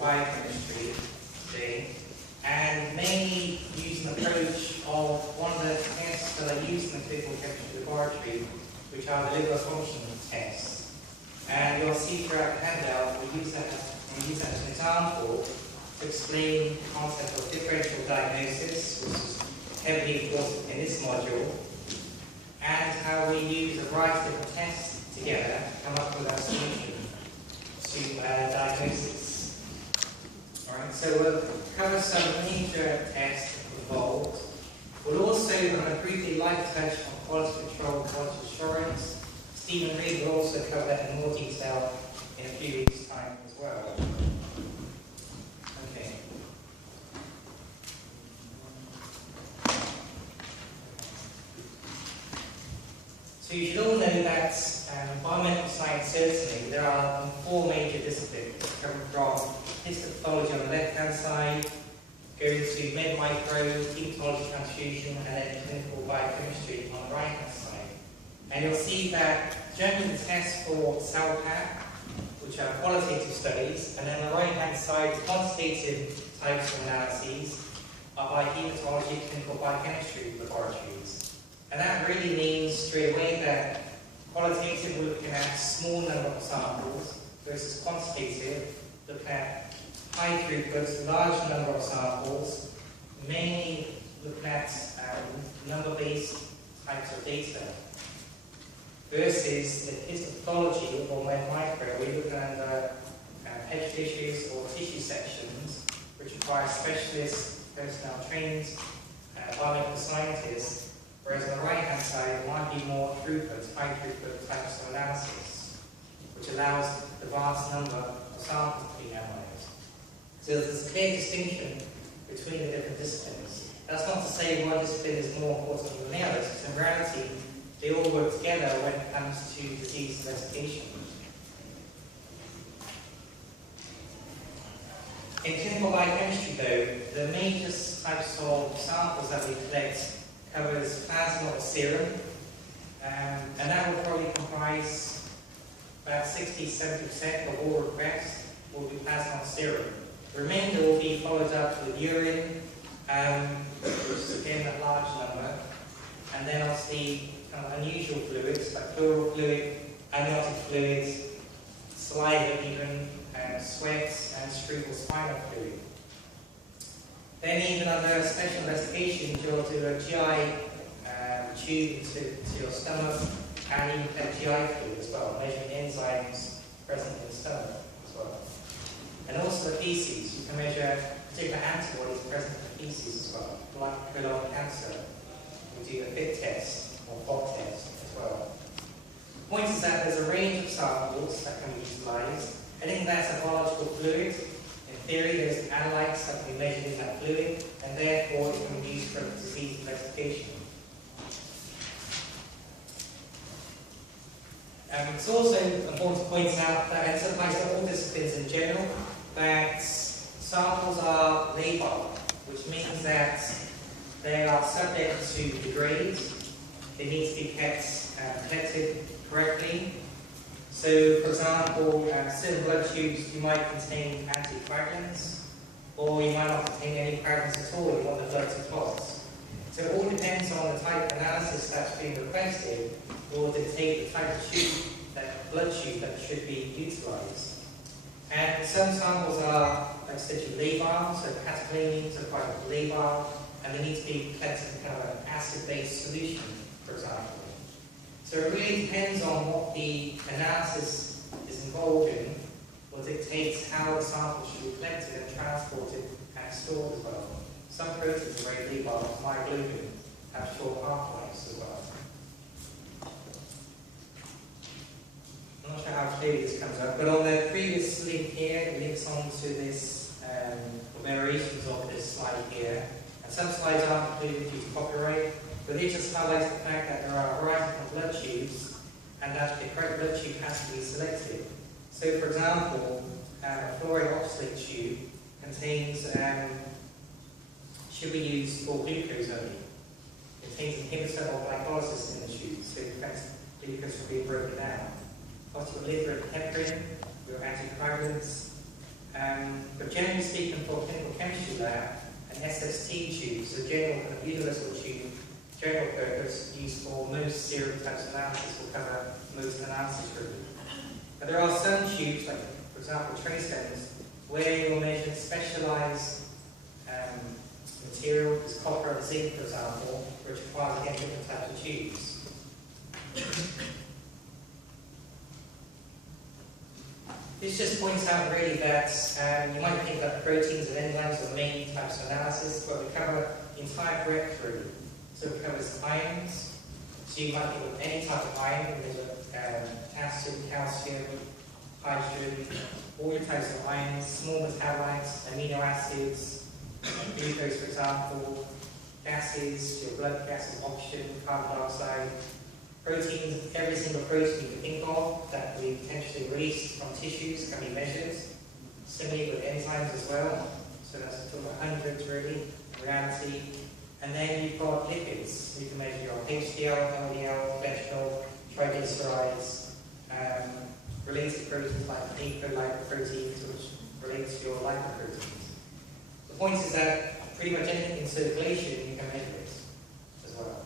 biochemistry today, and mainly use an approach of one of the tests that are used in the clinical chemistry laboratory, which are the liver function tests. And you'll see throughout the handout, we use that as an example to explain the concept of differential diagnosis, which is heavily important in this module, and how we use a variety of different tests together to come up with our solution to diagnosis. Alright, so we'll cover some major tests involved. We'll also briefly light touch on quality control and quality assurance. Stephen Reed will also cover that in more detail in a few weeks' time as well. Okay. So you should all know that environmental science, certainly, there are four major disciplines coming from histopathology on the left-hand side, going to med micro, hematology transfusion, and then clinical biochemistry on the right-hand side. And you'll see that generally the tests for CellPAP, which are qualitative studies, and then on the right-hand side, the quantitative types of analyses are by hematology, clinical biochemistry laboratories. And that really means straight away that qualitative, we're looking at small number of samples, versus quantitative, looking at high throughput, large number of samples, mainly looking at number-based types of data. Versus the histopathology or med micro, we're looking at petri tissues or tissue sections, which require specialists, personnel trained, biomedical scientists, whereas on the right-hand side, it might be more throughput, high throughput types of analysis, which allows the vast number of samples to be analysed. So there's a clear distinction between the different disciplines. That's not to say one discipline is more important than the other, because in reality, they all work together when it comes to disease investigation. In clinical biochemistry, though, the major types of samples that we collect covers plasma or serum, and that will probably comprise about 60-70% of all requests will be plasma or serum. The remainder will be followed up with urine, which is again a large number, and then obviously kind of unusual fluids like pleural fluid, amniotic fluids, saliva even, sweat, and cerebrospinal fluid. Then even under special investigations, you'll do a GI tube to your stomach, and even get GI fluid as well, measuring enzymes present in the stomach as well. And also the feces, you can measure particular antibodies present in the feces as well, like colon cancer. We do a FIT test or FOG test as well. The point is that there's a range of samples that can be utilised. Anything that's a biological fluid, in theory, there's analytes that can be measured in that fluid, and therefore it can be used for disease investigation. It's also important to point out that it applies to all disciplines in general, that samples are labile, which means that they are subject to degrade. They need to be kept collected correctly. So, for example, certain blood tubes, you might contain anticoagulants, or you might not contain any coagulants at all. You want the blood to clot. So it all depends on the type of analysis that's being requested, will dictate the type of tube, that blood tube that should be utilised. And some samples are essentially labile, so catecholamines are quite labile, and they need to be collected in kind of an acid-based solution, for example. So it really depends on what the analysis is involved in, will dictate how the sample should be collected and transported and stored as well. Some proteins are very labile, like myoglobin, have short half-lives as well. I'm not sure how clearly this comes up, but on the previous link here, it links on to this, variations of this slide here. And some slides aren't included due to copyright, but it just highlights the fact that there are a variety of blood tubes, and that the correct blood tube has to be selected. So, for example, a fluoride oxalate tube contains, should be used for glucose only. It contains inhibitor of glycolysis in the tube, so it prevents glucose from being broken down. Phospholipid heparin, your anticoagulants, but But generally speaking, for a clinical chemistry lab, an SST tube is a general kind of universal tube, general purpose, used for most serum types of analysis, will cover most analysis group. But there are some tubes, like for example trace ends, where you'll measure specialized material, as copper and zinc for example, which requires again different types of tubes. This just points out really that you might think that proteins and enzymes are the main types of analysis, but we cover the entire directory. So it covers ions, so you might think of any type of ion, there's potassium, calcium, hydrogen, all your types of ions, small metabolites, amino acids, glucose for example, gases, your blood gases, oxygen, carbon dioxide, proteins, every single protein you can think of that we potentially release from tissues can be measured. Similarly with enzymes as well, so that's a total of hundreds really, in reality. And then you've got lipids. You can measure your HDL, LDL, cholesterol, triglycerides, related proteins like apolipoproteins, which relate to your lipoproteins. The point is that pretty much anything in circulation you can measure it as well.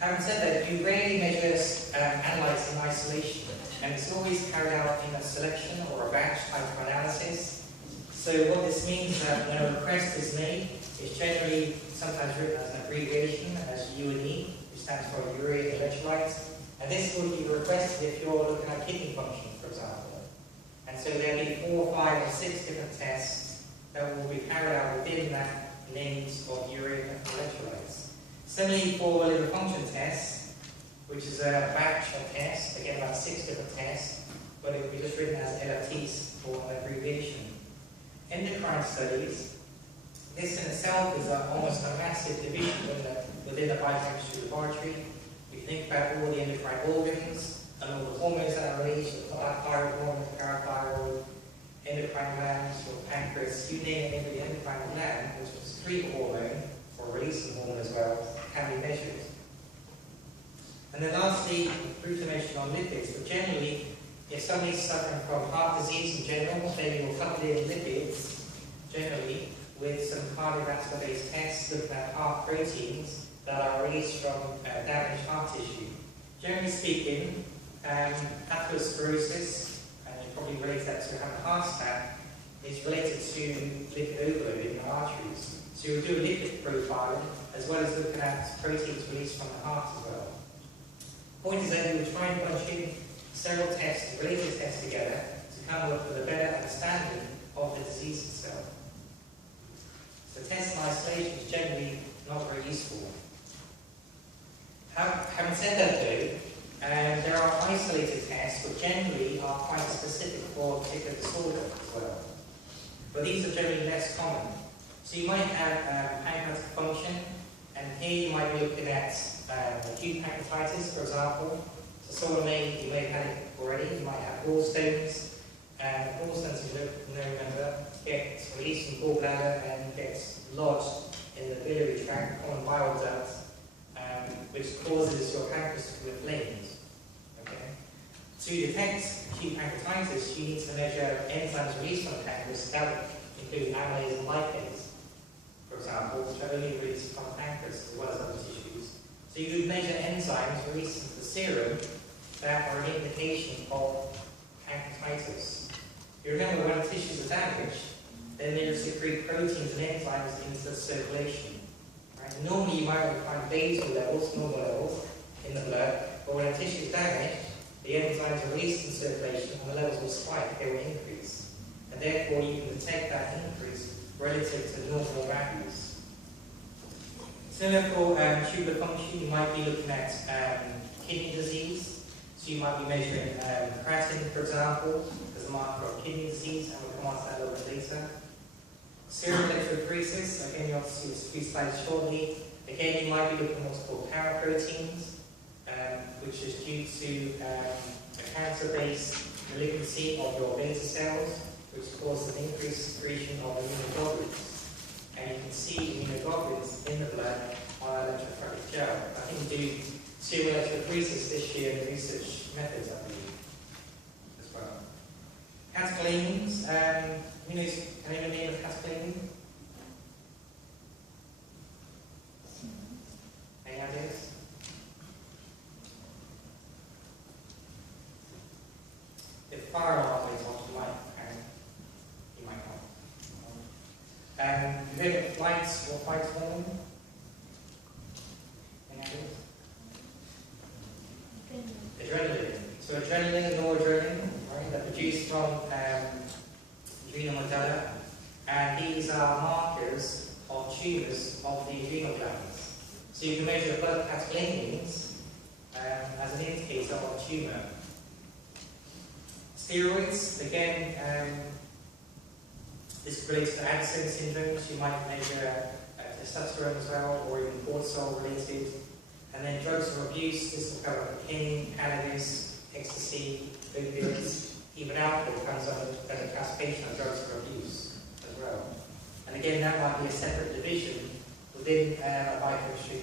Having said that, you rarely measure analytes in isolation, and it's always carried out in a selection or a batch type of analysis. So what this means is that when a request is made, it's generally sometimes written as an abbreviation as U&E, which stands for urea electrolytes. And this will be requested if you're looking at kidney function, for example. And so there'll be 4, 5, or 6 different tests that will be carried out within that names of urea electrolytes. Similarly for liver function tests, which is a batch of tests, again about 6 different tests, but it will be just written as LFTs for an abbreviation. Endocrine studies, this in itself is almost a massive division within the biochemistry laboratory. You can think about all the endocrine organs and all the hormones that are released, the thyroid hormone, parathyroid, endocrine glands, your pancreas, you name it, every endocrine gland, which is a secrete hormone or releasing hormone as well, can be measured. And then lastly, brief mention on lipids, but generally, if somebody's suffering from heart disease in general, then you will couple in lipids, generally, with some cardiovascular-based tests looking at heart proteins that are released from damaged heart tissue. Generally speaking, atherosclerosis, and you probably relate that to having a heart attack, is related to lipid overload in the arteries. So you'll do a lipid profiling, as well as looking at proteins released from the heart as well. The point is that you will try and bunch in several tests, related tests together, to come up with a better understanding of the disease itself. So test in isolation is generally not very useful. Having said that though, there are isolated tests which generally are quite specific for a particular disorder as well. But these are generally less common. So you might have pancreatic function, and here you might be looking at acute pancreatitis, for example. So someone you may have had it already, you might have gallstones, and gallstones, if you remember, get released from the gallbladder and gets lodged in the biliary tract, common bile duct, which causes your pancreas to be inflamed. Okay? To detect acute pancreatitis, you need to measure enzymes released from the pancreas, that would include amylase and lipase, for example, which are only released from the pancreas as well as other tissues. So you would measure enzymes released into the serum that are an indication of pancreatitis. You remember when tissues are damaged, then they secrete proteins and enzymes into the circulation. Right? Normally you might find basal levels, normal levels, in the blood, but when a tissue is damaged, the enzymes are released in circulation and the levels will spike, they will increase. And therefore you can detect that increase relative to normal values. Similar for tubular function, you might be looking at kidney disease. So you might be measuring creatinine, for example, as a marker of kidney disease, and we'll come on to that a little bit later. Serum electrophoresis, again you'll see a few slides shortly. Again, you might be looking at what's called paraproteins, which is due to a cancer-based malignancy of your beta cells, which causes an increased secretion of immunoglobulins. And you can see immunoglobulins in the blood on an electrophoretic gel. I think we do serum electrophoresis this year in research methods, I believe, as well. catecholamines. Can you name of catecholamine? Any ideas? If fire alarm is on, you might know. You heard of flights or fight hormone? Any ideas? Adrenaline. So adrenaline and noradrenaline, right, they're produced from adrenal medulla, and these are markers of tumours of the adrenal glands. So you can measure blood catecholamines as an indicator of a tumour. Steroids, again, this relates to Addison syndrome, so you might measure testosterone as well, or even cortisol related. And then drugs for abuse, this will cover cocaine, cannabis, ecstasy, opiates, even alcohol comes under classification of drugs for abuse as well. And again, that might be a separate division within a biochemistry